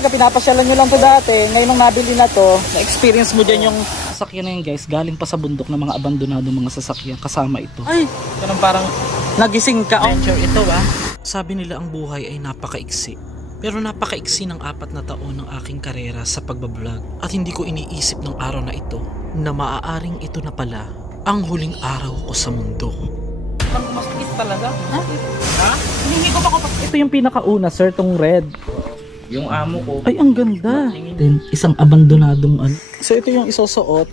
kumbaga pinapasyalan nyo lang to dati, ngayon nung nabili na to, na-experience mo dyan yung sasakyan na yun guys, galing pa sa bundok ng mga abandonado mga sasakyan, kasama ito. Ay, ganun parang nagising ka. Adventure ito Sabi nila ang buhay ay napakaiksi. Pero napakaiksi ng 4 na taon ng aking karera sa pagbablog at hindi ko iniisip ng araw na ito na maaaring ito na pala ang huling araw ko sa mundo. Masakit talaga. Ha? Hindi ko pa kapag... Ito yung pinakauna sir, tong red. Yung amo ko. Ay, ang ganda. Then, isang abandonadong ano. So ito yung isusuot.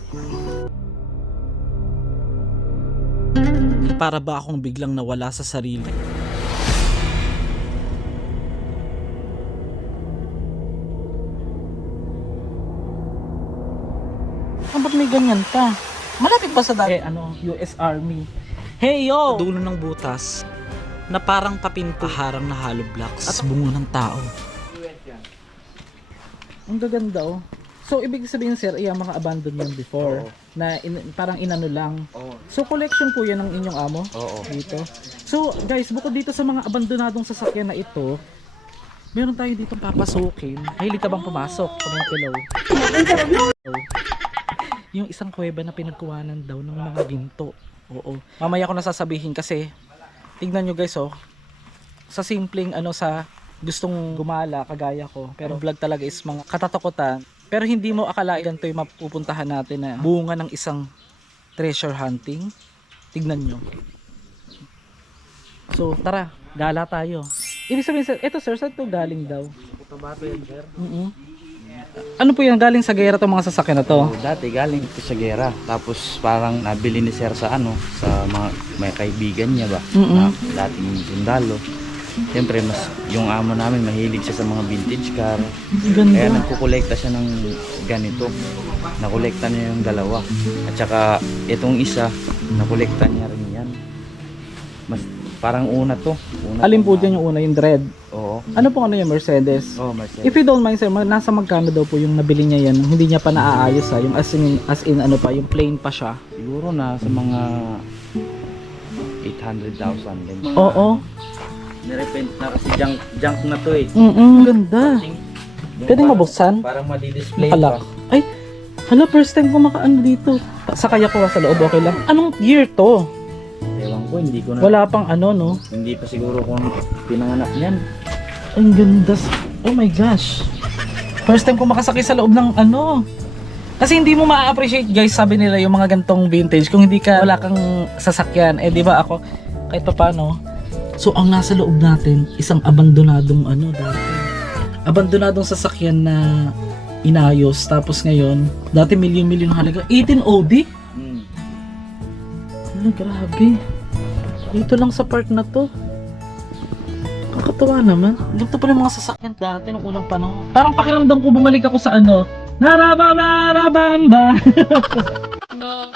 Para ba akong biglang nawala sa sarili? Ba't may ganyan pa? Malapit pa sa dati. US Army. Hey yo! Dulo ng butas na parang papinto harang na hollow blocks at bungo ng tao. Ang gaganda So ibig sabihin sir, yung mga abandoned yan before na parang inano lang. So collection po yan ng inyong amo? Dito. So guys, bukod dito sa mga abandonadong sasakyan na ito, meron tayo dito papasukin. Mahilig ka bang pumasok? Pamangkilaw. Yung isang kuweba na pinagkuhanan daw ng mga ginto. Oo. Mamaya ko nasasabihin kasi tignan nyo guys sa simpleng sa gustong gumala kagaya ko, pero vlog talaga is mga katatakutan, pero hindi mo akalain ganito yung mapupuntahan natin na bunga ng isang treasure hunting. Tignan nyo. So tara, gala tayo. Ibig sabihin sir, ito sir, saan ito galing daw? Cotabato yan sir. Ano po yan, galing sa gera itong mga sasakyan na to? Dati galing ito sa gera. Tapos parang nabili ni sir sa sa mga may kaibigan niya ba? Na dating sundalo. Siyempre mas yung amo namin mahilig siya sa mga vintage car. Ganda. Kaya nagkukolekta siya ng ganito. Nakolekta niya yung dalawa. At saka itong isa, nakolekta niya rin yan. Mas parang una to. Alin po dyan yung una, yung dread? Oo. Ano po yung Mercedes? Mercedes. If you don't mind sir, nasa magkano daw po yung nabili niya yan? Hindi niya pa naaayos yung as in ano pa, yung plain pa siya. Siguro na sa mga 800,000 din. Oo. Nirepent na kasi junk na to eh. Ganda. Pwedeng mabuksan? Parang madi-display Nakalak. Ay, first time ko makaano dito. Sakay ako sa loob, okay lang. Anong year to? Ewan ko, hindi ko na. Wala pang no? Hindi pa siguro kung pinanganak niyan. Ang ganda. Oh my gosh. First time ko makasakay sa loob ng Kasi hindi mo ma-appreciate guys, sabi nila yung mga gantong vintage kung hindi ka wala kang sasakyan. Di ba ako kahit pa paano. So ang nasa loob natin, isang abandonadong dati. Abandonadong sasakyan na inayos, tapos ngayon, dati milyon-milyon halaga. 18 OD? Grabe. Dito lang sa part na to. Kakatawa naman. Ganito pala mga sasakyan dati nung unang panahon. Parang pakiramdam ko bumalik ako sa Narabamba. No.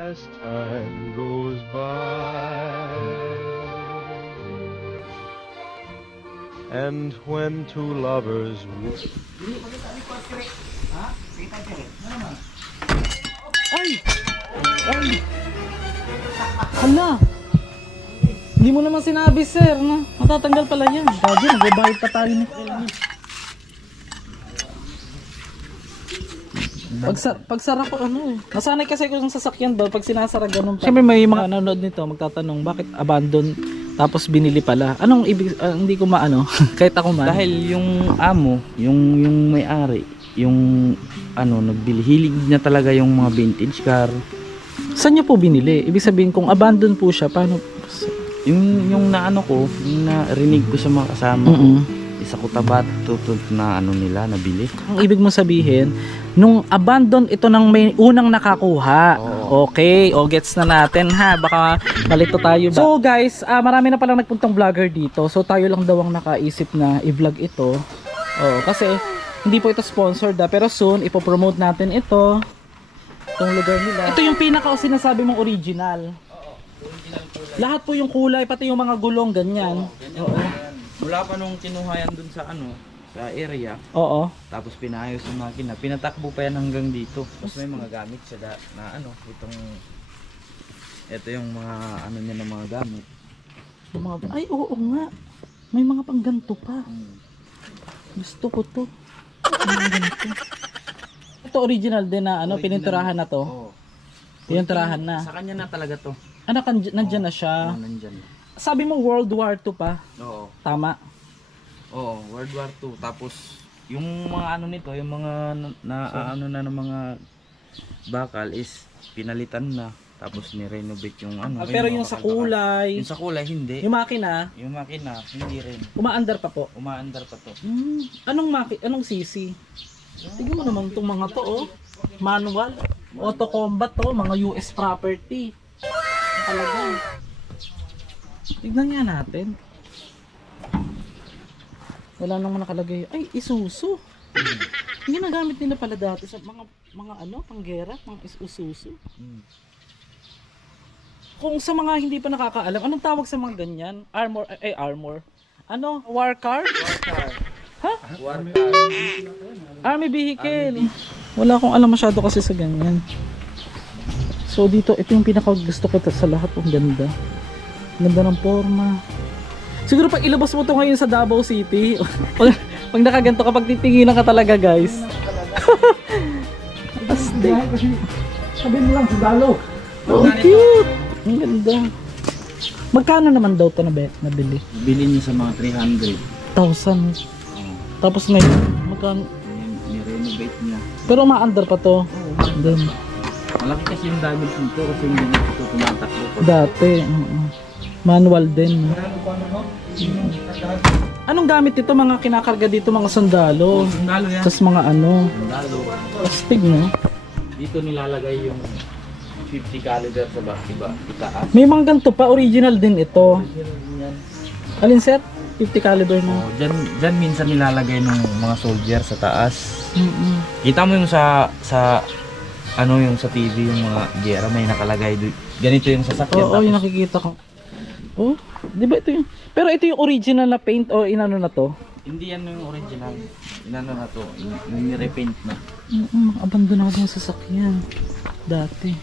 As time goes by, and when two lovers Ay! Hala! Hindi mo naman sinabi sir na matatanggal pala yan. Gagi, nagbabayad pa tayo ni Pagsara ko nasanay kasi ko ng sasakyan daw pag sinasara ganun pa. Siyempre may mga nanonood nito magtatanong bakit abandon tapos binili pala. Anong ibig hindi ko kahit ako man. Dahil yung amo, yung may-ari, yung nagbili, hilig na talaga yung mga vintage car. Saan niyo po binili? Ibig sabihin kung abandon po siya, paano? Yung yung narinig ko sa mga kasama ko, isa Cotabato na nila nabili. Ang ibig mo sabihin, nung abandon ito nang may unang nakakuha. Okay, gets na natin ha. Baka malito tayo ba? So guys, marami na palang nagpuntang vlogger dito. So tayo lang daw ang nakaisip na i-vlog ito. Kasi hindi po ito sponsored pero soon ipopromote natin ito. Itong lugar nila. Ito yung pinaka sinasabi mong original. Lahat po yung kulay, pati yung mga gulong ganyan. Wala pa nung kinuha yan dun sa sa area. Oo. Tapos pinayos yung makina. Pinatakbo pa yan hanggang dito. Tapos may mga gamit siya na ano, ito yung mga ano niya ng mga gamit. Ay, oo nga. May mga pangganto pa. Gusto ko to. Mga ganito. Ito original din na ano, Original. pininturahan na to. Oo. Pininturahan na. Sa kanya na talaga to. Ano, nandyan na siya. Oo, nandyan. Sabi mo World War II pa. Oo. Tama. Oo, World War II. Tapos yung mga ano nito, yung mga ano na ng mga bakal is pinalitan na. Tapos ni-renovate yung ano. Pero yung sa kulay, Yung sa kulay hindi. yung makina, Yung makina hindi rin. umaandar pa po. Umaandar pa to. Anong CC? Tignan mo naman itong mga to, oh. Manual, auto combat to, mga US property. Talaga. Tignan nga natin. Wala namang nakalagay. Ay, Isuzu. Yung ginagamit nila pala dati sa mga ano, panggera, mga Isuzu. Kung sa mga hindi pa nakakaalam, anong tawag sa mga ganyan? Armor. Ano? War car? Ha? War car. Army vehicle. Wala akong alam masyado kasi sa ganyan. So dito, ito yung pinaka gusto ko sa lahat. Ang ganda. Ganda ng forma. Siguro pag ilabas mo to ngayon sa Davao City, pag nakaganto kapag titinginan ka talaga, guys. Astig. Sabi mo lang, sundalo. Oh, cute. Ang ganda. Magkano naman daw to nabili? Bili niya sa mga 300. 1,000. Tapos ngayon, magkano? Ni-renovate niya. Pero ma-under pa to. Then, Malaki kasi yung damage nito kasi hindi na ito tumatakbo. dati. Manual din. Anong gamit dito? Mga kinakarga dito, mga sandalo. Sundalo yan. Tapos mga ano. Sundalo. Astig, no? Dito nilalagay yung 50 caliber sa iba, itaas. May mga ganito pa. Original din ito. Alin, sir? 50 caliber na. Oh, dyan minsan nilalagay ng mga soldier sa taas. Mm-mm. Kita mo yung sa ano yung sa TV yung mga gera may nakalagay ganito yung sasakyan Oo, yung nakikita ko. Oh, di ba ito yung... Pero ito yung original na paint o inano na to? hindi yan yung original. Inano na to, ni-repaint na. Abandonado yung sasakyan. Dati.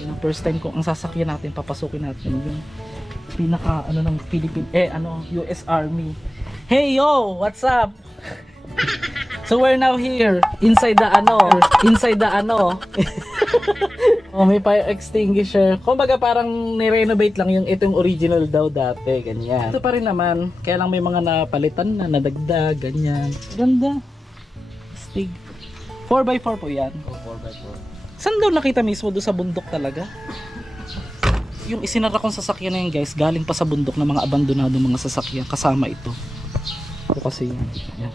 Yung first time ko ang sasakyan natin, papasukin natin yung pinaka ano ng Philippine US Army. Hey yo, what's up? So we're now here inside the oh, may fire extinguisher. Kumbaga parang ni-renovate lang yung itong original daw dati, ganyan. Ito pa rin naman, kaya lang may mga napalitan na, nadagdag, ganyan. Ganda. Stig. 4x4 po yan. Oh, 4x4. Saan daw nakita mismo doon sa bundok talaga? Yung isinara kong sasakyan na yun, guys, galing pa sa bundok ng mga abandonado mga sasakyan, kasama ito. Ito kasi yun. Yan.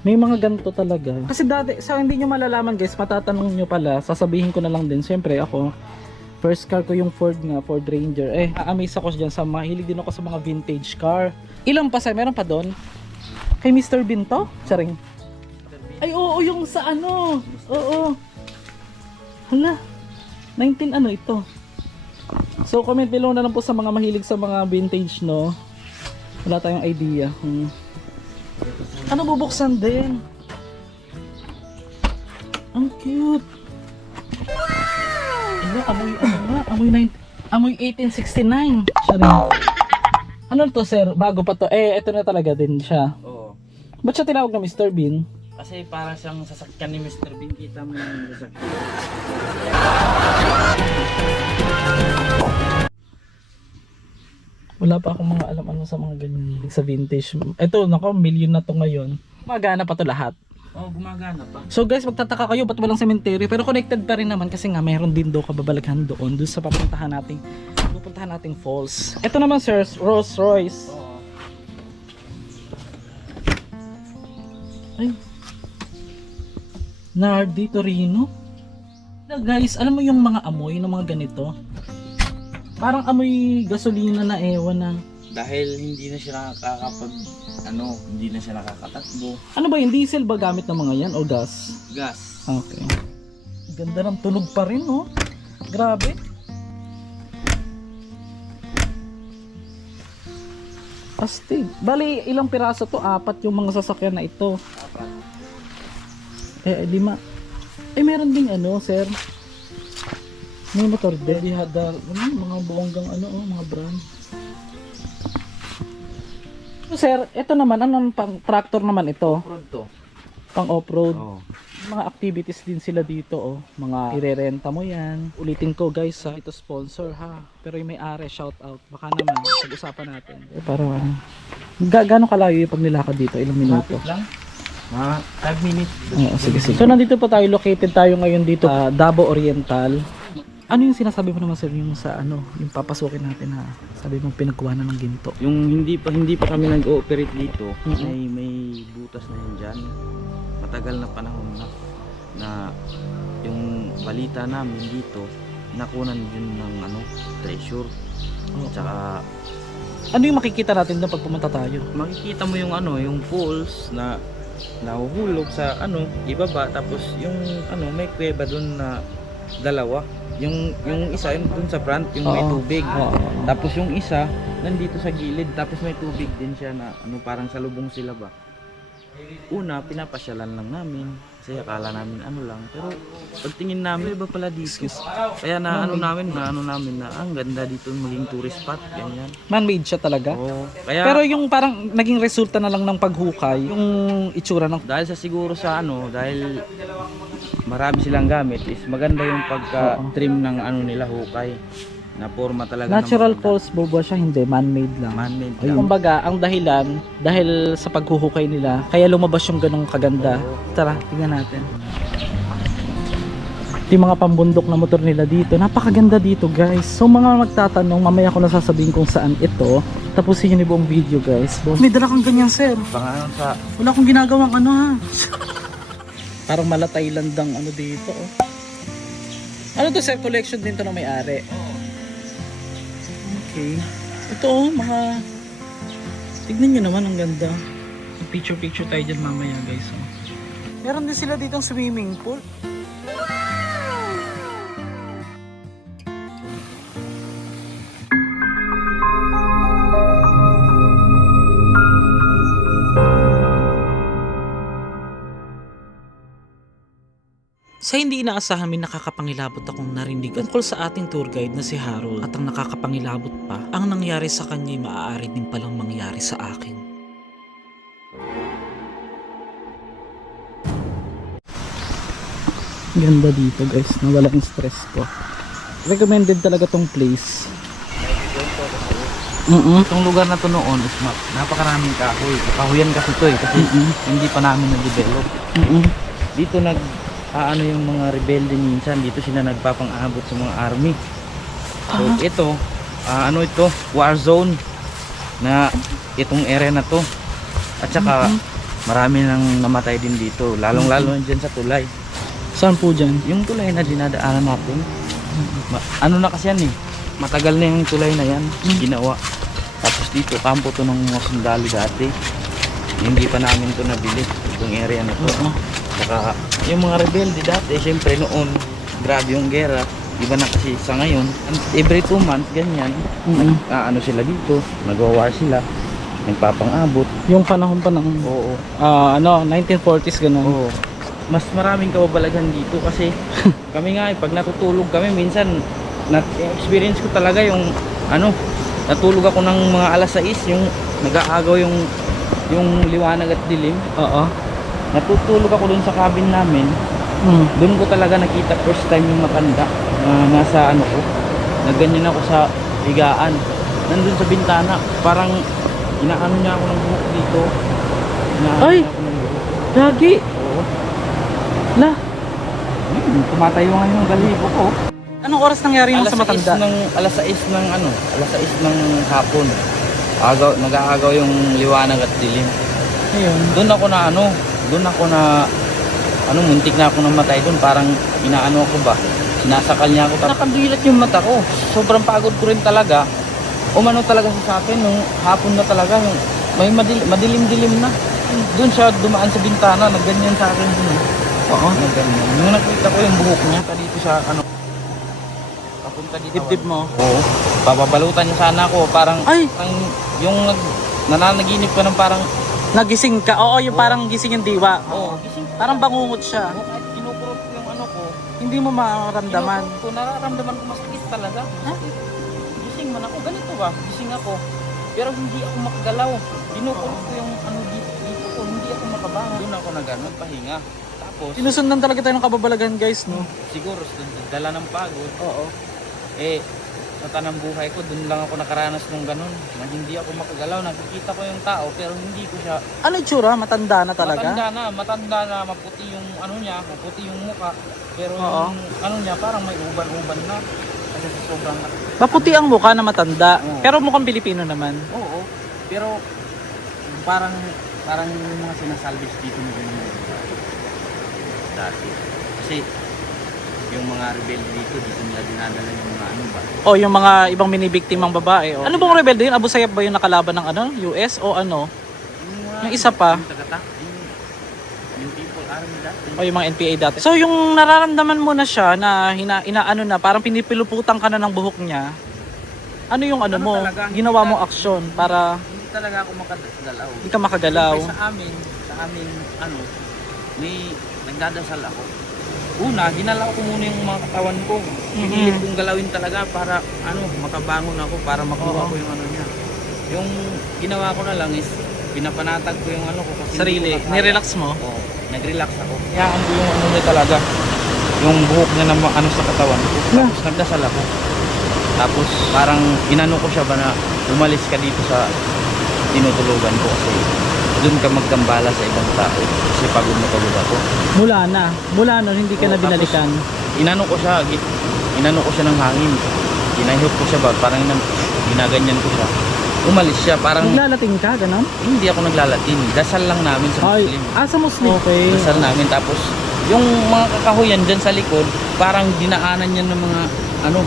May mga ganito talaga. Kasi dati, sa hindi nyo malalaman, guys, matatanong nyo pala, sasabihin ko na lang din, siyempre ako, first car ko yung Ford Ranger. Amaze ako dyan sa mahilig din ako sa mga vintage car. Ilang pa, meron pa doon? Kay Mr. Bean to? Charing. Ay, oo, yung sa ano. Oo. Hala. 19 ano ito. So, comment below na lang po sa mga mahilig sa mga vintage, no? Wala tayong idea. Ano bubuksan din? Ang cute. Amoy 1869. Charing. Ano to, sir? Bago pa to. Ito na talaga din siya. Oo. Ba't siya tinawag na Mr. Bean? Kasi para siyang sasakyan ni Mr. Bean, kita mo yung sasakyan. Wala pa akong mga alam ano sa mga ganyan sa vintage. Ito, nako, million na to ngayon. Magana pa to lahat. Oh, gumagana pa. So guys, magtataka kayo ba't walang cemetery? Pero connected pa rin naman kasi nga mayroon din daw kababalaghan doon sa pupuntahan nating falls. Ito naman, sir, Rolls Royce. Oo. Ay. Nardi Torino. Guys, alam mo yung mga amoy ng mga ganito? Parang amoy gasolina na ewan na. Dahil hindi na siya hindi na siya nakakatakbo. Ano ba yung diesel ba gamit ng mga yan o gas? Gas. Okay. Ganda ng tunog pa rin, no? Grabe. Astig. Bali, ilang piraso to? 4 yung mga sasakyan na ito. Eh, 5. Eh, meron ding ano, sir. May motor din. Di hada, mga buwanggang mga brand. So, sir, ito naman, anong pang tractor naman ito? Road to. Pang off-road. Oo. Mga activities din sila dito, oh. Mga irerenta mo yan. Ulitin ko, guys, ha. Ito sponsor, ha. Pero yung may-ari, shout out. Baka naman, pag-usapan natin. Eh, parang ano. Gano'ng kalayo yung pag nilakad dito? Ilang minuto? Traffic lang. 5 minutes. Oo, sige, sige. So, nandito pa tayo. Located tayo ngayon dito sa Davao Oriental. Ano yung sinasabi mo naman, sir, yung sa yung papasukin natin, ha? Sabi mo pinagkuha na ng ginto. Yung hindi pa kami nag-ooperate dito, Mhm. may butas na yun dyan. Matagal na panahon na yung balita namin dito, nakunan yun ng treasure. Oo. Tsaka Ano yung makikita natin doon pag pumunta tayo? makikita mo yung yung poles na nahuhulog sa ibaba, tapos yung may kuweba doon na dalawa. Yung isa yun doon sa front, yung may Oo. tubig. Oo. Tapos yung isa nandito sa gilid, tapos may tubig din siya na parang salubong sila ba. Una, pinapasyalan lang namin kasi akala namin lang, pero pagtingin namin iba pala dito. Kaya na namin na ang ganda dito maging tourist spot, ganyan. Man-made siya talaga? Oo. Kaya Pero yung parang naging resulta na lang ng paghukay, yung itsura ng... dahil sa siguro sa dahil marami silang gamit, is maganda yung pagka-trim ng nila hukay na forma talaga. Natural na maganda. falls bulbo siya, hindi, man-made lang. Man-made Ay, lang. kumbaga, ang dahilan, dahil sa paghuhukay nila, kaya lumabas yung ganong kaganda. Tara, tingnan natin. Ito yung mga pambundok na motor nila dito. Napakaganda dito, guys. So, mga magtatanong, mamaya ko nasasabihin kung saan ito. Tapusin nyo ni buong video, guys. May dala kang ganyan, sir. Pangalan sa Wala akong ginagawang ha. Parang mala Thailand ang dito, oh. Ano to, sir? Collection din to ng may-ari. Okay. Ito, mga... Tignan nyo naman, ang ganda. Picture-picture tayo dyan mamaya, guys. Oh. Meron din sila ditong swimming pool. Sa hindi inaasahan, may nakakapangilabot akong narinig tungkol sa ating tour guide na si Harold, at ang nakakapangilabot pa, ang nangyari sa kanya ay maaari din palang mangyari sa akin. Ganda dito, guys, nawala yung stress ko. Recommended talaga tong place. itong lugar na to noon is napakaraming kahoy. Kahoyan kasi to kasi hindi pa namin na-develop. Dito yung mga rebelde minsan, dito sila nagpapang-abot sa mga army. So ito, ito, war zone na itong area na to. At saka marami nang namatay din dito, lalong-lalo dyan sa tulay. Saan po dyan? Yung tulay na dinadaanan natin, na kasi yan matagal na yung tulay na yan, ginawa. Tapos dito, kampo to ng mga sundalo dati. Hindi pa namin to nabili, itong area na to. Saka yung mga rebelde dati, syempre noon, grabe yung gera. Iba na kasi sa ngayon, every 2 months, ganyan, sila dito, nag-war sila, nagpapang-abot. Yung panahon pa ng Oo. 1940s ganun. Oo. Mas maraming kababalaghan dito kasi kami nga, pag natutulog kami, minsan, experience ko talaga yung, natulog ako ng mga alas 6, yung nag-aagaw yung liwanag at dilim. Oo. Natutulog ako dun sa cabin namin. Doon ko talaga nakita first time yung matanda na nasa na ganyan ako sa higaan. Nandun sa bintana, parang inaano niya ako ng buhok dito. Ay! Ako ng buhok. Gagi! Oo. La! Tumatayo nga yung balibo ko. Anong oras nangyari yung sa matanda? Alas 6 ng hapon. Nag-aagaw yung liwanag at dilim. Ayun. Doon ako na muntik na ako namatay doon, parang inaano ako ba, sinasakal niya ako, nakabilat yung mata ko, sobrang pagod ko rin talaga. Umano talaga sa akin nung hapon na talaga, yung may madilim-dilim na, doon siya dumaan sa bintana, nagganyan sa akin doon. Oo, nagganyan. Nung nakita ko yung buhok niya dito sa papunta dito, Dibdib mo? oo, papabalutan niya sana ako, parang Ay! yung nananaginip ka ng parang, Nagising ka? Oo, yung parang gising yung diwa. gising ka. Parang bangungot siya. Kahit kinukurot ko yung ano ko, Hindi mo mararamdaman. kinukurot ko, nararamdaman ko masakit talaga. Gising man ako, ganito ba? Gising ako. Pero hindi ako makagalaw. Kinukurot ko yung ano dito ko, hindi ako makabangon. Doon ako nagpahinga. Tapos, Sinusundan talaga tayo ng kababalaghan guys, no? siguro dala ng pagod. Oo. Sa tanang buhay ko, doon lang ako nakaranas ng ganun. Na hindi ako makagalaw. Nakikita ko yung tao pero hindi ko siya. Ano itsura? Matanda na talaga? Matanda na, maputi yung ano niya, maputi yung muka. Pero Oo. yung ano niya, parang may uban-uban na. Kasi sa sobrang Maputi ang mukha na matanda. Oo. Pero mukhang Pilipino naman. Oo. Pero parang yung mga sinasalvage dito na ganun dati. Kasi yung mga rebelde dito nila dinadala yung mga ano ba. O yung mga ibang binibiktimang babae. O. Ano bang rebelde yun? Abu Sayyaf ba yung nakalaban ng ano? US o ano? Yung isa pa? Yung tagata, yung people army dati. O yung mga NPA dati. So yung nararamdaman mo na siya na inaano na, parang pinipiluputan ka na ng buhok niya. Ano yung ano mo? talaga? Ginawa mong aksyon para Hindi talaga ako makagalaw. hindi ka makagalaw. Kasi sa amin, ano, may nagdadasal ako. Una, ginalaw ko muna yung mga katawan ko. Pinilit kong galawin talaga para ano, makabangon ako, para makuha ko yung ano niya. Yung ginawa ko na lang is pinapanatag ko yung ano ko kasi Sarili, hindi ko na kaya. nirelax mo? Oo, nag-relax ako. Hayaan ko yung ano niya talaga. Yung buhok niya na ano sa katawan ko. Tapos nagdasal ako. Tapos parang inano ko siya ba na umalis ka dito sa tinutulugan ko kasi doon ka magkambala sa ibang tao kasi pagod na pagod ako. Mula nun, hindi ka na Oo, binalikan. Inano ko siya ng hangin. Inahiyop ko siya ba, parang ginaganyan ko siya. Umalis siya, parang Naglalating ka, gano'n? hindi ako naglalatin. Dasal lang namin sa Muslim. Sa Muslim. Okay. Dasal namin tapos yung mga kakahuyan dyan sa likod, parang dinaanan yan ng mga ano,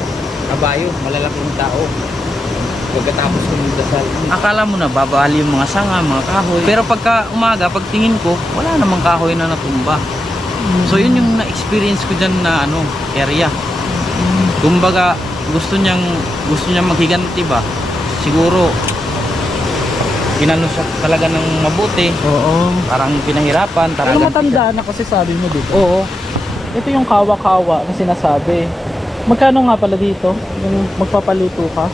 kabayo, malalaking tao. Pagkatapos ko magdasal, akala mo na babali yung mga sanga, mga kahoy. Pero pagka umaga, pag tingin ko, wala namang kahoy na natumba. So yun yung na-experience ko dyan na ano, area. Kumbaga, gusto niyang maghiganti ba? Siguro, inano siya talaga ng mabuti. Oo. Parang pinahirapan. Pero matanda na kasi sabi mo dito. Oo. Ito yung kawa-kawa na sinasabi. Magkano nga pala dito? Yung magpapaluto ka?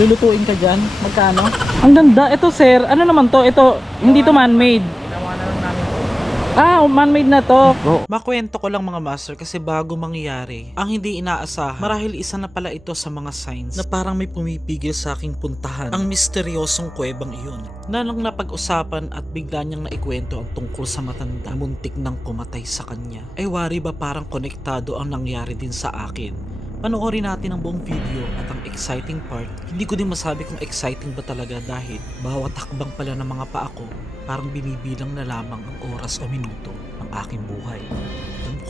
Lulutuin ka dyan? Magkano? Ang ganda. Ito sir, ano naman to? Ito, hindi to man-made. Ginawa na lang namin to. Man-made na to. Go. Makwento ko lang mga master kasi bago mangyari ang hindi inaasahan. Marahil isa na pala ito sa mga signs na parang may pumipigil sa aking puntahan ang misteryosong kuwebang iyon. Na nang napag-usapan at bigla niyang naikwento ang tungkol sa matanda na muntik nang pumatay sa kanya. Ay wari ba parang konektado ang nangyari din sa akin? Panoorin natin ang buong video at ang exciting part. Hindi ko din masabi kung exciting ba talaga dahil bawat hakbang pala ng mga paa ko parang binibilang na lamang ang oras o minuto ng aking buhay.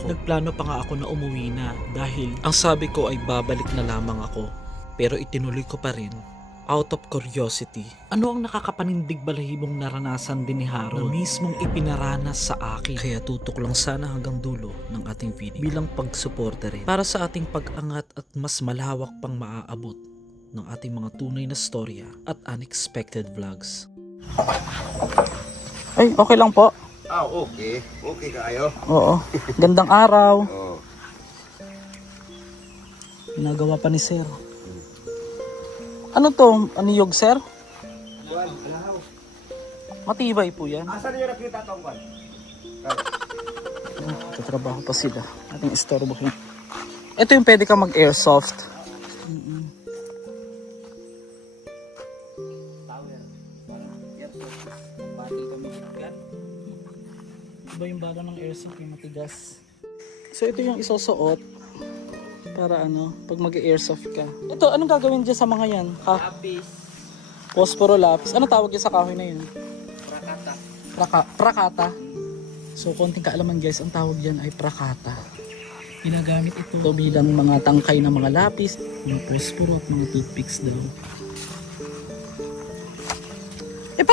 Nagplano pa nga ako na umuwi na dahil ang sabi ko ay babalik na lamang ako. Pero itinuloy ko pa rin out of curiosity. Ano ang nakakapanindig balahibong naranasan din ni Harold na mismong ipinaranas sa akin? Kaya tutok lang sana hanggang dulo ng ating video bilang pagsuporta rin para sa ating pag-angat at mas malawak pang maaabot ng ating mga tunay na storya at unexpected vlogs. Ay, okay lang po. Okay. Okay kayo. Oo. Gandang araw. Oh. Ginagawa pa ni Sir. Ano to? Aniyog, Sir? Matibay po yan. Asan niyo nakita tong kwan? Tatrabaho pa sila. Ating istorbohin. Ito yung pwede ka mag-airsoft. Iba yung bala ng airsoft, yung matigas. So ito yung isusuot para ano, pag mag-airsoft ka. Ito, anong gagawin dyan sa mga yan? Lapis. Posporo lapis. Ano tawag yun sa kahoy na yun? Prakata. Prakata. So konting kaalaman guys, ang tawag dyan ay prakata. Ginagamit ito bilang mga tangkay ng mga lapis, mga posporo at mga toothpicks daw.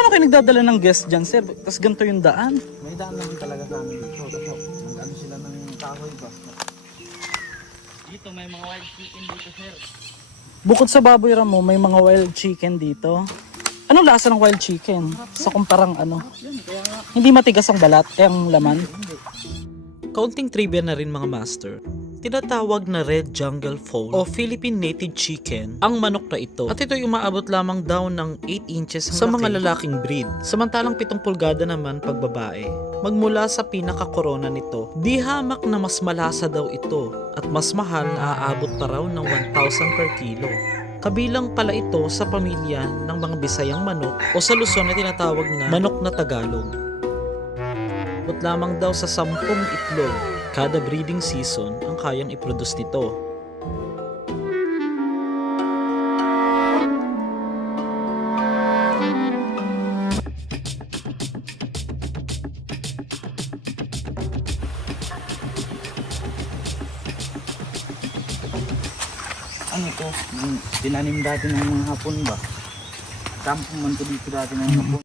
Paano kayo nagdadala ng guest dyan, sir? Tapos ganito yung daan. May daan lang talaga sa amin dito. Kasi nag-ano sila ng kahoy ba? Dito may mga wild chicken dito, sir. Bukod sa baboy ramo, may mga wild chicken dito. Anong lasa ng wild chicken? Sa kumparang ano? Hindi matigas ang balat, ang laman. Kaunting trivia na rin mga master. Tinatawag na Red Jungle Fowl o Philippine Native Chicken ang manok na ito. At ito'y umaabot lamang daw ng 8 inches sa mga lalaking breed. Samantalang 7 pulgada naman pag babae. Magmula sa pinaka-corona nito, di hamak na mas malasa daw ito at mas mahal na aabot pa raw ng 1,000 per kilo. Kabilang pala ito sa pamilya ng mga Bisayang manok o sa Luzon na tinatawag na manok na Tagalog. Abot lamang daw sa 10 itlog kada breeding season ang kayang i-produce nito. Ano ito? Yung tinanim dati ng mga Hapon ba? Kampo man to dito dati ng Hapon.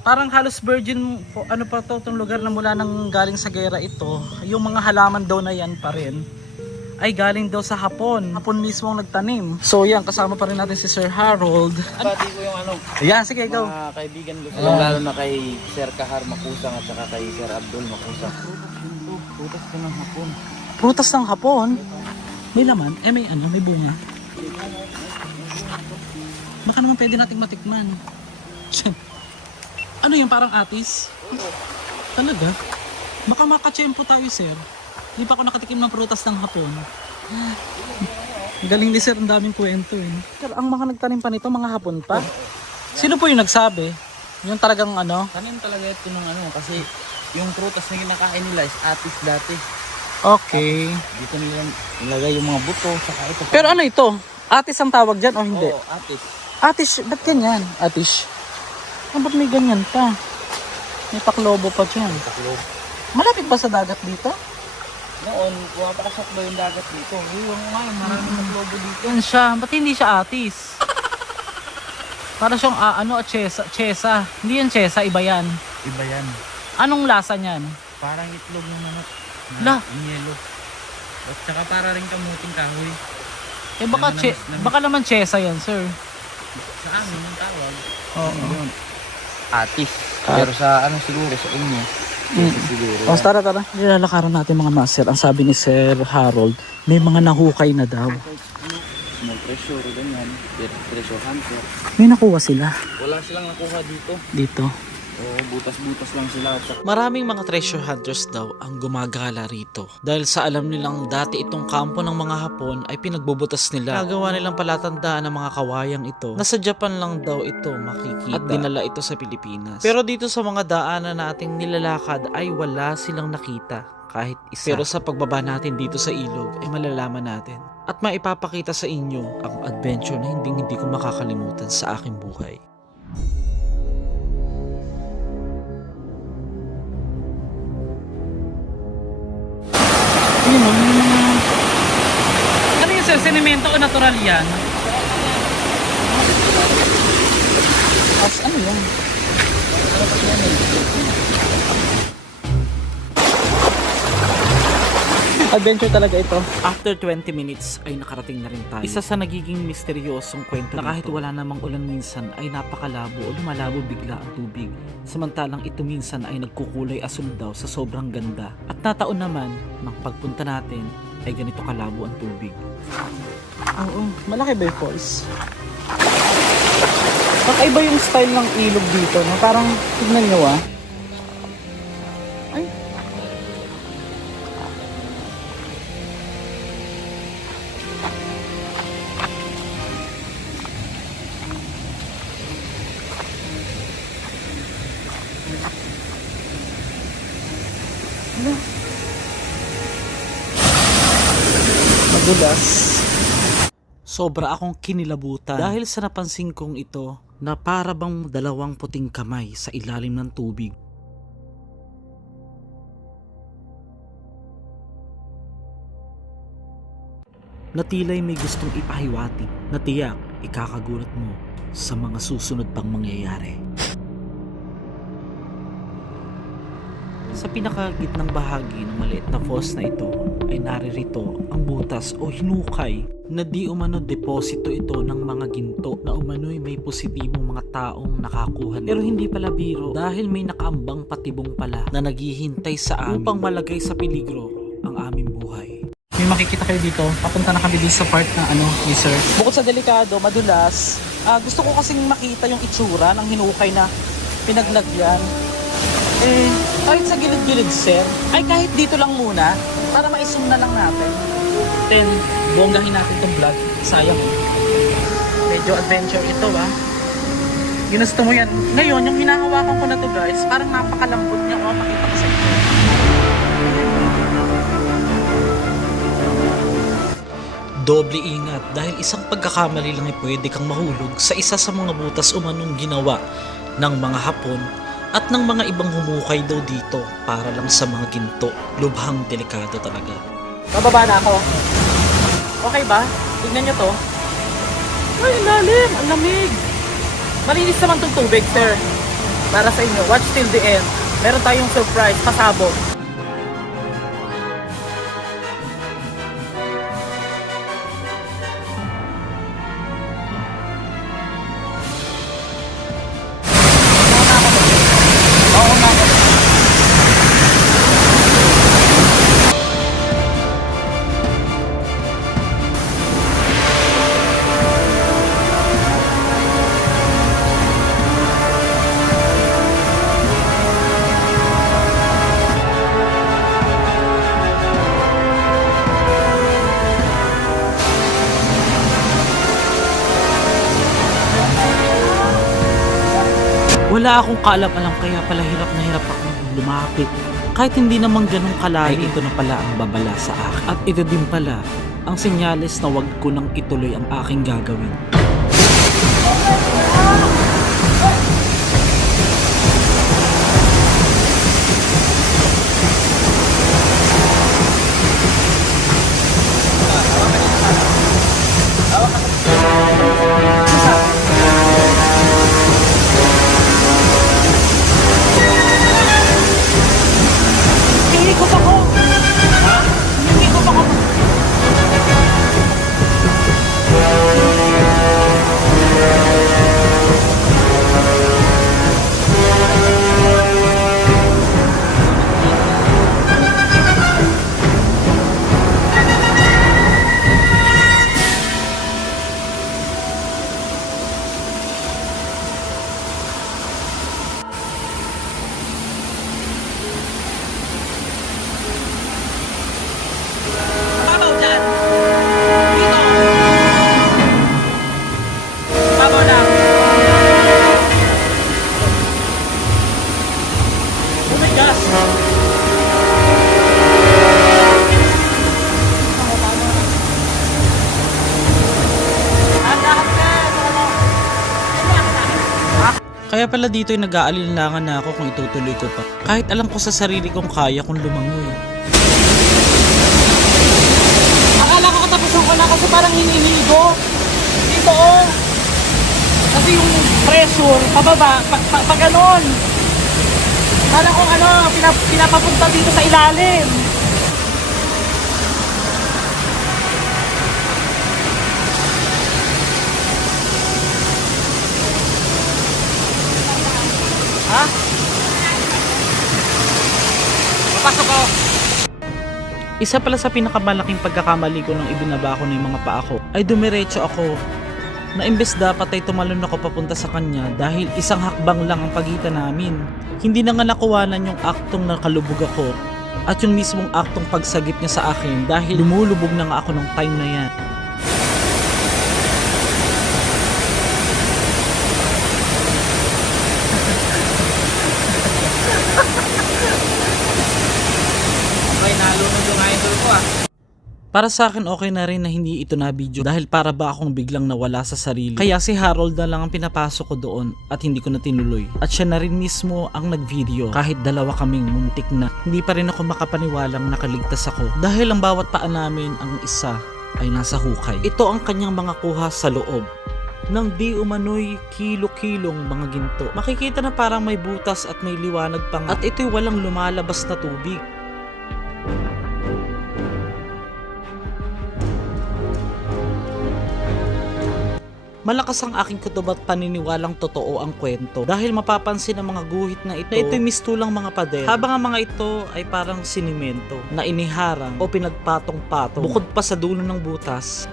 Parang halos virgin po, ano pa to, itong lugar na mula nang galing sa gera ito. Yung mga halaman daw na yan pa rin ay galing daw sa Hapon. Hapon mismo ang nagtanim. So yan, kasama pa rin natin si Sir Harold. Bati ko yung ano, Ayan, sige, ikaw. mga kaibigan ko sila, lalo na kay Sir Kahar Makusang at saka kay Sir Abdul Makusang. Putas ko ng Hapon. Prutas ng Hapon. May laman, may ano, may bunga. Baka naman pwede nating matikman. Ano yung parang atis? Talaga? Baka makachempo tayo, sir. Hindi pa ako nakatikim ng prutas ng Hapon. Galing ni sir, ang daming kwento eh. Sir, ang mga nagtanim pa nito, mga Hapon pa? Sino po yung nagsabi? Yung talagang ano? Tanim talaga ito ng ano, kasi yung prutas na kinakain nila is atis dati. Okay. Dito nila nilagay yung mga buto, saka ito. Pero ano ito? Atis ang tawag dyan o hindi? Oo, atis. Atis, ba't ganyan? Atis. Ah, ba't may ganyan pa? May paklobo pa dyan. Malapit ba sa dagat dito? Noon, pumapakasok ba yung dagat dito? Yung nga, maraming maglobo dito. Yan siya. Ba't hindi siya atis? Para siyang chesa. Hindi yan chesa, iba yan. Iba yan. Anong lasa niyan? Parang itlog ng manok. La. Yelo. At saka para rin kamuting kahoy. Eh baka naman chesa yan, sir. Sa amin ang tawag. Oo. Atis. Pero sa ano siguro, sa inyo. Siguro. O, tara. Nilalakaran natin mga master. Ang sabi ni Sir Harold, may mga nahukay na daw. Small treasure, ganyan. Treasure hunter. May nakuha sila Wala silang nakuha dito. dito. Oo, butas-butas lang sila. Maraming mga treasure hunters daw ang gumagala rito. Dahil sa alam nilang dati itong kampo ng mga Hapon ay pinagbubutas nila. Nagawa nilang palatandaan ng mga kawayang ito na sa Japan lang daw ito makikita at dinala ito sa Pilipinas. Pero dito sa mga daanan nating nilalakad ay wala silang nakita kahit isa. Pero sa pagbaba natin dito sa ilog ay malalaman natin at maipapakita sa inyo ang adventure na hindi ko makakalimutan sa aking buhay. Yun, ano yun sir? Sinemento o natural yan? Ano yan? Adventure talaga ito. After 20 minutes ay nakarating na rin tayo. Isa sa nagiging misteryosong kwento na kahit wala namang ulan minsan ay napakalabo o lumalabo bigla ang tubig. Samantalang ito minsan ay nagkukulay asul daw sa sobrang ganda. At nataon naman, nang pagpunta natin ay ganito kalabo ang tubig. Oo, malaki ba yung falls? Kakaiba yung style ng ilog dito. No? Parang, tignan nyo Ay, madulas. Sobra akong kinilabutan dahil sa napansin kong ito na para bang dalawang puting kamay sa ilalim ng tubig. Na tila'y may gustong ipahiwatig na tiyak ikakagulat mo sa mga susunod pang mangyayari. Sa pinakagitnang bahagi ng maliit na falls na ito ay naririto ang butas o hinukay na di umano deposito ito ng mga ginto na umano'y may positibong mga taong nakakuha nito. Pero hindi pala biro dahil may nakaambang patibong pala na naghihintay sa amin upang malagay sa peligro ang aming buhay. May makikita kayo dito, papunta na kami dito sa part na ni sir. Bukod sa delikado, madulas, gusto ko kasing makita yung itsura ng hinukay na pinaglagyan. Kahit sa gilid-gilid sir, ay kahit dito lang muna, para ma-zoom na lang natin. Then, bonggahin natin itong vlog. Sayang medyo adventure ito Ginusto mo yan. Ngayon, yung hinahawakan ko na to guys, parang napakalambot niya. Makita ko sa inyo. Doble ingat dahil isang pagkakamali lang ay pwede kang mahulog sa isa sa mga butas umanong ginawa ng mga Hapon at ng mga ibang humukay daw dito para lang sa mga ginto. Lubhang delikado talaga. Bababa na ako. Okay ba? Tignan nyo to. Ay, lalim! Ang lamig! Malinis naman itong tubig, sir. Para sa inyo. Watch till the end. Meron tayong surprise. Pasabog. Wala akong kaalam-alam kaya pala hirap na hirap akong lumapit. Kahit hindi naman ganun kalalim, ay ito na pala ang babala sa akin. At ito din pala ang senyales na wag ko nang ituloy ang aking gagawin. Kaya pala dito ay nag-aalinlangan na ako kung itutuloy ko pa. Kahit alam ko sa sarili kong kaya kung lumangoy. Akala ko katapusan ko na kasi parang hinihiligo. Dito Kasi yung pressure, pababa, pag ganon. Akala ko pinapapunta dito sa ilalim. Ha? Papasok ko. Isa pala sa pinakamalaking pagkakamali ko nung ibinaba ko ng mga paa ko ay dumiretso ako na imbes dapat ay tumalon ako papunta sa kanya dahil isang hakbang lang ang pagitan namin. Hindi na nga nakuwanan yung aktong nakalubog ako at yung mismong aktong pagsagip niya sa akin dahil lumulubog na nga ako nung time na yan. Para sa akin okay na rin na hindi ito na video dahil para ba akong biglang nawala sa sarili. Kaya si Harold na lang ang pinapasok ko doon at hindi ko na tinuloy. At siya na rin mismo ang nag-video kahit dalawa kaming muntik na. Hindi pa rin ako makapaniwalang nakaligtas ako dahil ang bawat paa namin ang isa ay nasa hukay. Ito ang kanyang mga kuha sa loob ng di umano'y kilo-kilong mga ginto. Makikita na parang may butas at may liwanag pa nga. At ito'y walang lumalabas na tubig. Malakas ang aking kutob at paniniwalang totoo ang kwento dahil mapapansin ang mga guhit na ito'y mistulang mga pader habang ang mga ito ay parang sinimento na iniharang o pinagpatong-patong. Bukod pa sa dulo ng butas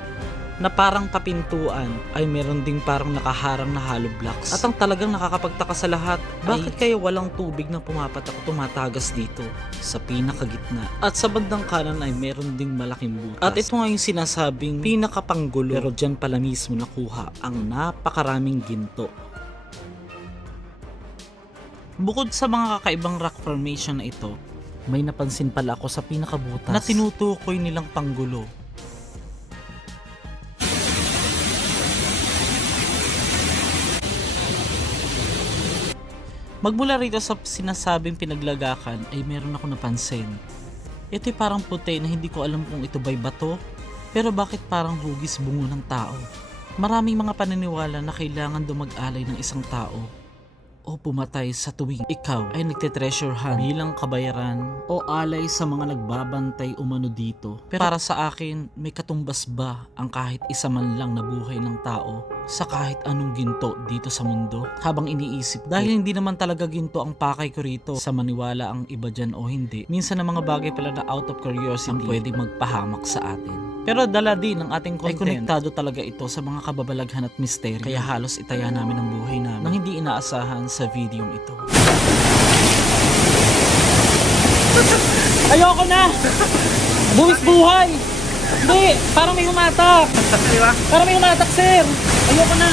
na parang papintuan ay meron ding parang nakaharang na hollow blocks. At ang talagang nakakapagtaka sa lahat, bakit kaya walang tubig na pumapatak o tumatagas dito sa pinakagitna? At sa bandang kanan ay meron ding malaking butas. At ito nga yung sinasabing pinakapanggulo, pero dyan pala mismo nakuha ang napakaraming ginto. Bukod sa mga kakaibang rock formation na ito, may napansin pala ako sa pinakabutas na tinutukoy nilang panggulo. Magmula rito sa sinasabing pinaglagakan ay meron ako napansin. Ito'y parang puti na hindi ko alam kung ito ba'y bato, pero bakit parang hugis bungo ng tao? Maraming mga paniniwala na kailangan dumag-alay ng isang tao o pumatay sa tuwing ikaw ay nagte-treasure hunt bilang kabayaran o alay sa mga nagbabantay umano dito. Pero para sa akin, may katumbas ba ang kahit isa man lang na buhay ng tao sa kahit anong ginto dito sa mundo? Habang iniisip, dahil hindi naman talaga ginto ang pakay ko rito sa maniwala ang iba dyan o hindi, minsan ang mga bagay pala na out of curiosity ang pwede magpahamak sa atin. Pero dala din ng ating content ay konektado talaga ito sa mga kababalaghan at misteryo, kaya halos itaya namin ang buhay namin nang hindi inaasahan sa videong ito. Ayoko na! Buwis buhay! Hindi! Parang may humatak! Diba? Parang may humatak, sir! Ayoko na!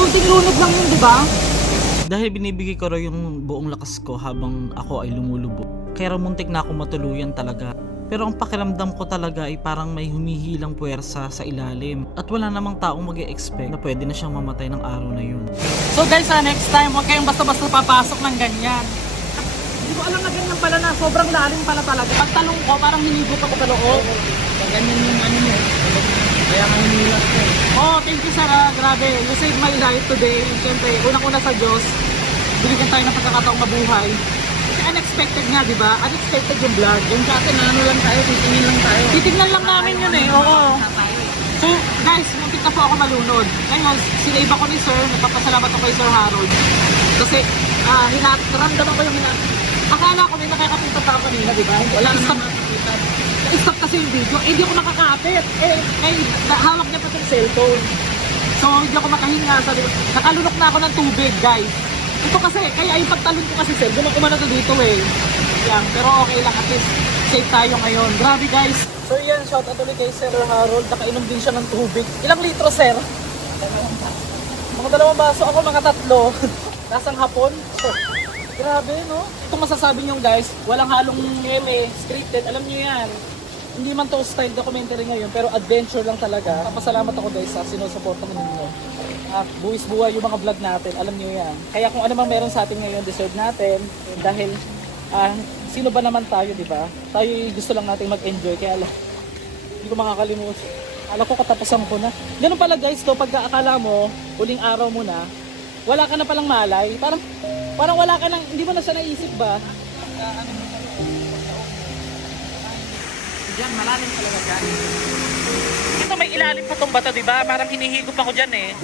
Kunting lunod lang yun, diba? Dahil binibigay ko raw yung buong lakas ko habang ako ay lumulubog, kaya muntik na ako matuluyan talaga. Pero ang pakiramdam ko talaga ay parang may humihilang puwersa sa ilalim. At wala namang taong mag-e-expect na pwede na siyang mamatay ng araw na yun. So guys, next time, huwag kayong basta-basta papasok ng ganyan. Hindi ko alam na ganyan pala na sobrang lalim pala talaga. Pagtalong ko, parang hinigot ako sa loob. Ganyan yung ano mo. Kaya nga hinilas ko. Oh, thank you sir. Grabe, you saved my life today. Siyempre, unang-una sa Diyos, binigyan tayo ng pagkakataong mabuhay. Kasi unexpected nga, di ba? Unexpected yung vlog. Yung sa atin, ano lang tayo, titingin lang tayo. Titignan lang namin yun eh, oo. So guys, muntik na po ako malunod. Ngayon, sinave ako ni sir, nagpapasalamat ako kay Sir Harold. Kasi, naramdaman ko yung akala ko may nakakapunta pa ako kanina, di ba? Wala stop. Na-stop kasi yung video, hindi ako makakapit. Hawak niya pa sa cellphone. So, hindi ako makahinga. Nakalunok na ako ng tubig, guys. Ito kasi, kaya yung pagtalon ko kasi sir, gumakumana to dito eh. Yan, pero okay lang, at least safe tayo ngayon. Grabe guys. So yan, shout out ulit kay Sir Harold, nakainom din siya ng tubig. Ilang litro sir? Mga 2 baso, ako mga 3. Nasang hapon. Grabe no? Itong masasabi nyo guys, walang halong scripted, alam nyo yan. Hindi man to style documentary ngayon, pero adventure lang talaga. Papasalamat ako guys sa sinusuporta ninyo. Buwis buhay yung mga vlog natin, alam niyo yan. Kaya kung ano mang meron sa atin ngayon, deserve natin. Dahil, sino ba naman tayo, di ba? Tayo gusto lang natin mag-enjoy, kaya hindi ko makakalimutan. Alam ko katapusan ko na. Ganun pala guys, to, pag akala mo, huling araw mo na, wala ka na palang malay. Parang wala ka nang, hindi mo na siya naisip ba? Diyan, malalim talaga dyan. Ito may ilalim pa tong bato, di ba? Parang hinihigop ako dyan eh.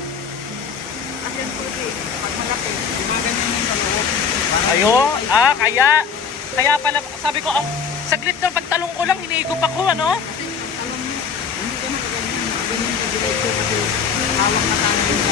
Yan po eh, pag malaki, gumaganyan yung dalawang. Ayun, kaya pala, sabi ko, saglit na pagtalong ko lang, hinihigop ako, ano? Kasi alam mo, hindi ka magaganyan ka diretso kasi hawak na tayo yung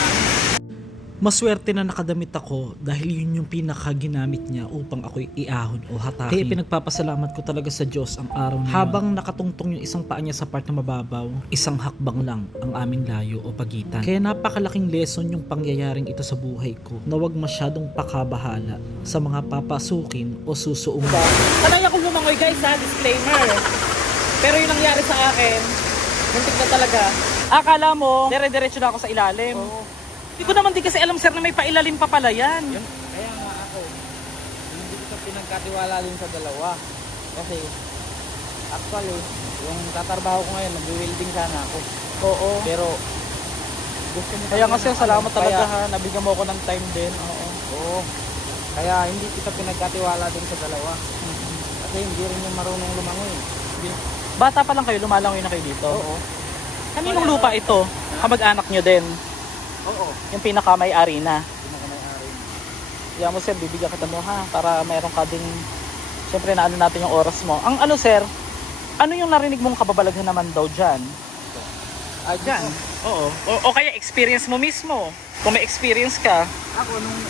Maswerte na nakadamit ako dahil yun yung pinakaginamit niya upang ako'y iahon o hatakin. Kaya pinagpapasalamat ko talaga sa Diyos ang araw na habang nakatungtong yung isang paa niya sa part na mababaw, isang hakbang lang ang aming layo o pagitan. Kaya napakalaking lesson yung pangyayaring ito sa buhay ko na wag masyadong pakabahala sa mga papasukin o susuong. Sanay ako lumangoy guys ha, disclaimer. Pero yung nangyari sa akin, muntik na talaga. Akala mo, dire-diretso na ako sa ilalim. Hindi ko naman din kasi alam sir na may pailalim pa pala yan. Kaya nga ako, hindi ko pinagkatiwala din sa dalawa. Kasi, actually, yung tatrabaho ko ngayon, nag-welding sana ako. Oo. Pero, gusto mo Kaya talaga kasi ng salamat ano, talaga kaya- ha, nabigyan mo ako ng time din. Oo. Oo. Kaya hindi kita pinagkatiwala din sa dalawa. Kasi hindi rin yung marunong lumangoy. Bata pa lang kayo, lumalangoy na kayo dito. Oo. Kaninong lupa ito? Kamag-anak nyo din. Oo. Yung pinaka-may-ari na. Pinakamay-ari. Kaya mo sir, bibigyan kita mo ha, para meron ka ding, syempre na ano natin yung oras mo. Ang ano sir, ano yung narinig mong kababalaghan naman daw dyan? Ah, dyan. Oo. O kaya experience mo mismo. Kung may experience ka. Ako nung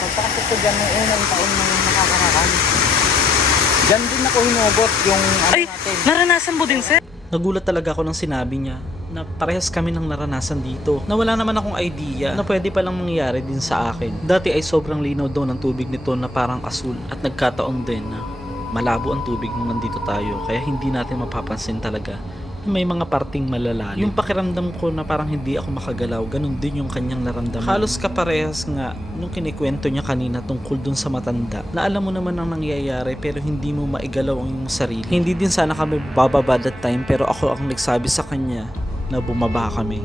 pagpasok ko dyan nung unang taon ng nakakaraan. Dyan din ako hinugot yung ano Ay, natin. naranasan mo din sir? Nagulat talaga ako nang sinabi niya na parehas kami ng naranasan dito. Na wala naman akong idea na pwede palang mangyari din sa akin. Dati ay sobrang linaw daw ng tubig nito na parang asul at nagkataon din na malabo ang tubig nung nandito tayo kaya hindi natin mapapansin talaga na may mga parting malalalim. Yung pakiramdam ko na parang hindi ako makagalaw, ganun din yung kanyang naramdaman. Halos kaparehas nga nung kinikwento niya kanina tungkol dun sa matanda na alam mo naman ang nangyayari pero hindi mo maigalaw ang iyong sarili. Hindi din sana kami bababa that time pero ako ang nagsabi sa kanya na bumaba kami.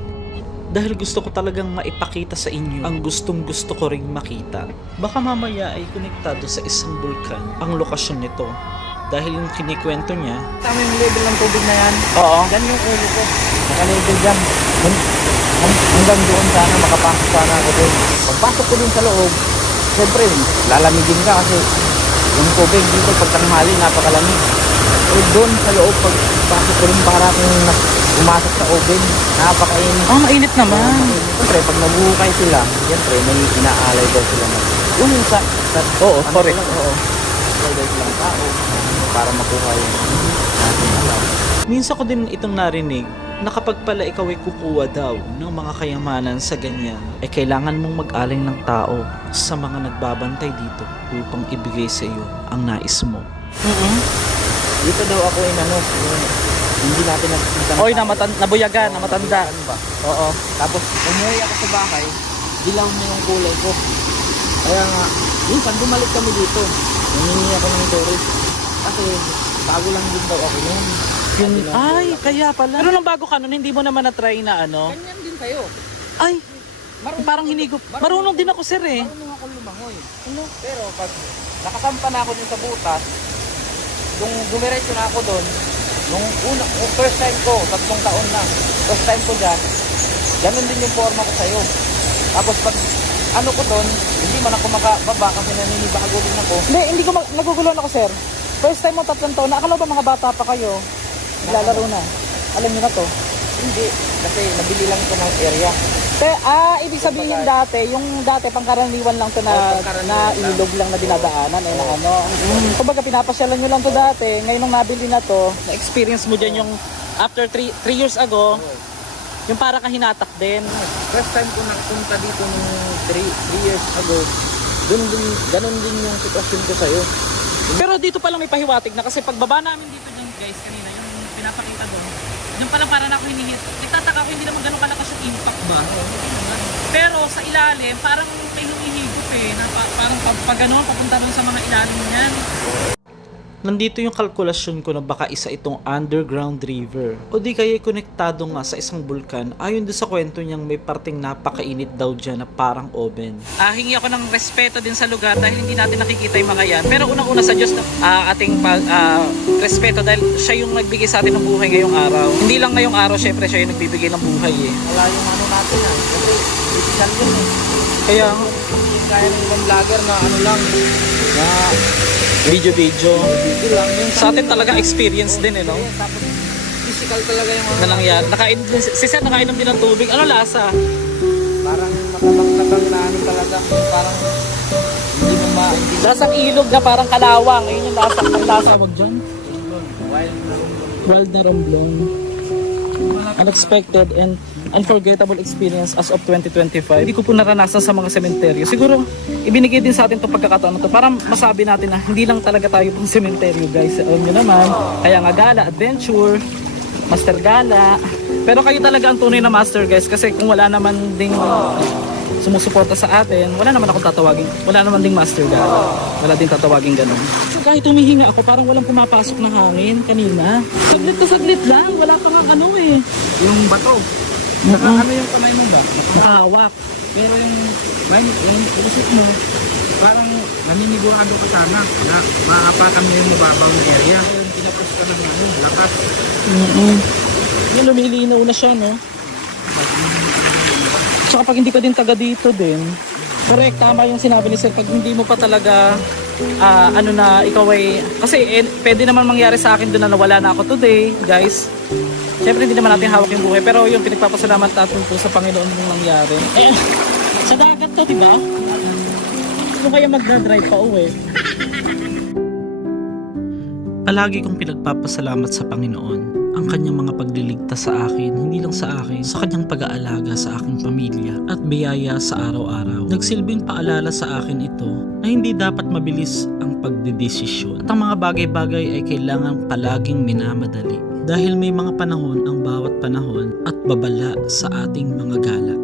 Dahil gusto ko talagang maipakita sa inyo ang gustong gusto ko ring makita. Baka mamaya ay konektado sa isang bulkan ang lokasyon nito. Dahil yung kinikwento niya, Tama yung level ng tubig na yan. oo, Yan yung ulo ko. Naka-level dyan. Hanggang doon sana, makapasok sana ako doon. Pagpasok ko doon sa loob, siyempre, lalamigin ka kasi yung tubig dito pag tanghali, napakalamig. So doon sa loob, pagpasok ko doon, para akong pumasok sa oven. Napakainit. mainit naman. Siyempre, pag nabuhukay sila, siyempre, may inaalay daw sila na. Yung sa Oo, ano correct. sila, oo. Alay daw silang tao para makuha yung natin alam. Minsan ko din itong narinig na kapag pala ikaw ay kukuha daw ng mga kayamanan sa ganyan, ay kailangan mong mag-alay ng tao sa mga nagbabantay dito upang ibigay sa iyo ang nais mo. Dito daw ako inano, yung hindi natin nakikita. Oy, nabuyagan, na matanda. Ano ba? Oo. Tapos umuwi ako sa bahay, dilaw na yung kulay ko. Kaya nga, minsan bumalik kami dito. Humingi ako ng tourist. Kasi bago lang din daw ako noon. Yun, ay, kaya pala. Pero nung bago ka nun, hindi mo naman na-try na ano? Ganyan din sa'yo. Ay, parang hinigop. Marunong din ako sir eh. Marunong ako lumangoy. Ano? Pero pag nakasampa na ako dun sa butas, nung dumiretso na ako dun, first time ko, 3 taon na, first time ko dyan, ganun din yung forma ko sa'yo. Tapos pag ano ko dun, hindi man ako makababa kasi naninibago din ako. Hindi ko naguguluhan ako sir. First time mo 3 taon na, akala ba mga bata pa kayo? Naglalaro na. Alam niyo na to. Hindi, kasi nabili lang ko ng area. Ibig sabihin dati, yung dati pangkaraniwan lang to na, pangkaraniwan na ilog lang na dinadaanan na ano. Kumbaga pinapasyalan nyo lang to dati, ngayon nung nabili na to, na-experience mo dyan yung after 3 years ago, yung para ka hinatak din. First time ko nakapunta dito nung 3 years ago, ganun din yung sitwasyon ko sa'yo. Pero dito pa lang may pahiwatig na kasi pagbaba namin dito dyan guys kanina, yung pinapakita doon, yung palang para na ako hinihit. Nagtataka ko hindi naman ganun kalakas yung impact ba? Pero sa ilalim, parang may humihigop eh, na parang pag gano'n, papunta doon sa mga ilalim niyan. Nandito yung kalkulasyon ko na baka isa itong underground river o di kaya konektado nga sa isang bulkan ayon doon sa kwento niyang may parting napakainit daw dyan na parang oven. Hingi ako ng respeto din sa lugar dahil hindi natin nakikita yung mga yan. Pero unang-una sa Diyos ating respeto dahil siya yung nagbigay sa atin ng buhay ngayong araw. Hindi lang ngayong araw, syempre siya yung nagbibigay ng buhay eh. Wala yung ano natin kasi physical yun eh. Kaya Hindi kaya ng ibang vlogger na ano lang, na video video lang. Yung sa atin talaga experience din eh no? Tapos physical talaga yung Na nangyari. Si Sir nakainom din ng tubig. Ano lasa? parang matabang-tabang na ano talaga. Parang hindi mo maintindihan. Lasang ilog na parang kalawang. Ayun yung lasa. Ang lasa. Wag dyan. Wild na romblon. Unexpected and unforgettable experience as of 2025. Hindi ko po naranasan sa mga sementeryo. Siguro, ibinigay din sa atin itong pagkakataon na to para masabi natin na hindi lang talaga tayo pong sementeryo guys. Alam nyo naman, kaya nga gala, adventure, master gala. Pero kayo talaga ang tunay na master guys kasi kung wala naman ding sumusuporta sa atin, wala naman akong tatawagin. Wala naman ding master gala. Wala din tatawagin ganun. So kahit humihinga ako, parang walang pumapasok na hangin kanina. Saglit lang, wala pa nga ano eh. Yung bato. Saka ano yung kamay mo ba? Nakahawak. Pero yung usok mo, parang naninigurado ka sana na maapakan mo yung mababang area. Yung kinapos ka ng lakas. Yung lumilinaw na siya, no? Tsaka pag hindi ka din taga dito din, correct, tama yung sinabi ni Sir, pag hindi mo pa talaga ano na ikaw ay, kasi pwede naman mangyari sa akin doon na nawala na ako today, guys. Siyempre hindi naman natin hawak yung buhay, pero yung pinagpapasalamat natin po sa Panginoon yung nangyari. Sa dagat to, di ba? Ano kaya magdadrive pa uwi? Palagi kong pinagpapasalamat sa Panginoon ang kanyang mga pagliligtas sa akin, hindi lang sa akin, sa kanyang pag-aalaga sa aking pamilya at biyaya sa araw-araw. Nagsilbing paalala sa akin ito na hindi dapat mabilis ang pagdedesisyon at ang mga bagay-bagay ay kailangan palaging minamadali dahil may mga panahon ang bawat panahon at babala sa ating mga gala.